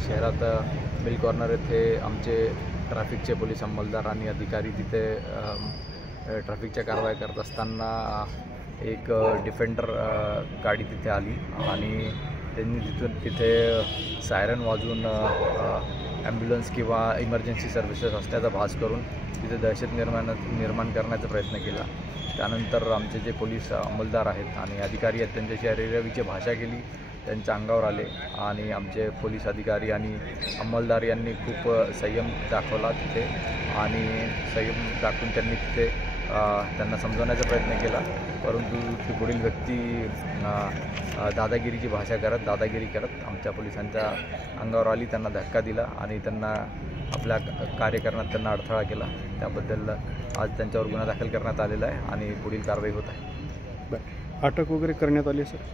शहरात mill corner येथे आमचे ट्रॅफिकचे पोलीस अंमलदार आणि अधिकारी तिथे ट्रॅफिकच्या कारवाई करत असताना एक डिफेंडर गाडी तिथे आली आणि त्यांनी तिथे सायरन वाजवून ॲम्ब्युलन्स किंवा इमर्जन्सी सर्व्हिसेस असल्याचा भास करून तिथे दहशत निर्माण करण्याचा प्रयत्न केला। त्यानंतर आमचे जे पोलीस अंमलदार आहेत आणि अधिकारी आहेत त्यांच्याशी अरेरावीची भाषा केली, त्यांच्या अंगावर आले आणि आमचे पोलीस अधिकारी आणि अंमलदार यांनी खूप संयम दाखवला तिथे आणि संयम दाखवून त्यांनी तिथे त्यांना समजवण्याचा प्रयत्न केला, परंतु ती पुढील व्यक्ती दादागिरीची भाषा करत दादागिरी करत आमच्या पोलिसांच्या अंगावर आली, त्यांना धक्का दिला आणि त्यांना आपल्या कार्य करण्यात त्यांना अडथळा केला। त्याबद्दल आज त्यांच्यावर गुन्हा दाखल करण्यात आलेला आहे आणि पुढील कारवाई होत आहे। अटक वगैरे करण्यात आली सर?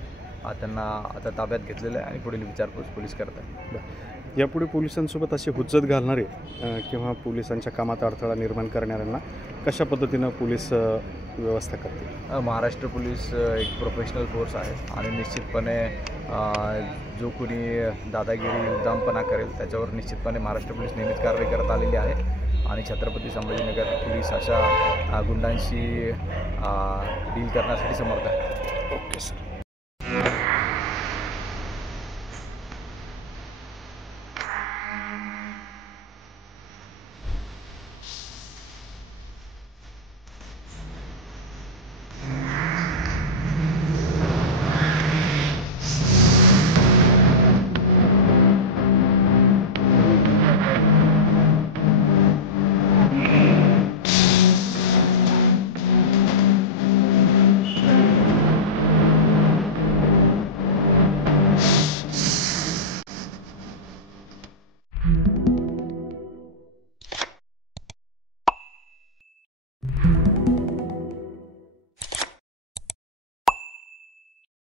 त्यांना आता ताब्यात घेतलेलं आहे आणि पुढील विचारपूस पोलीस करत आहेत। यापुढे पोलिसांसोबत असे हुज्जत घालणारे किंवा पोलिसांच्या कामात अडथळा निर्माण करणाऱ्यांना कशा पद्धतीनं पोलीस व्यवस्था करते? महाराष्ट्र पोलीस एक प्रोफेशनल फोर्स आहे आणि निश्चितपणे जो कोणी दादागिरी उद्दामपणा करेल त्याच्यावर निश्चितपणे महाराष्ट्र पोलीस नेहमीच कारवाई करत आलेली आहे आणि छत्रपती संभाजीनगर पोलीस अशा गुंडांशी डील करण्यासाठी समर्थ आहे। Okay sir.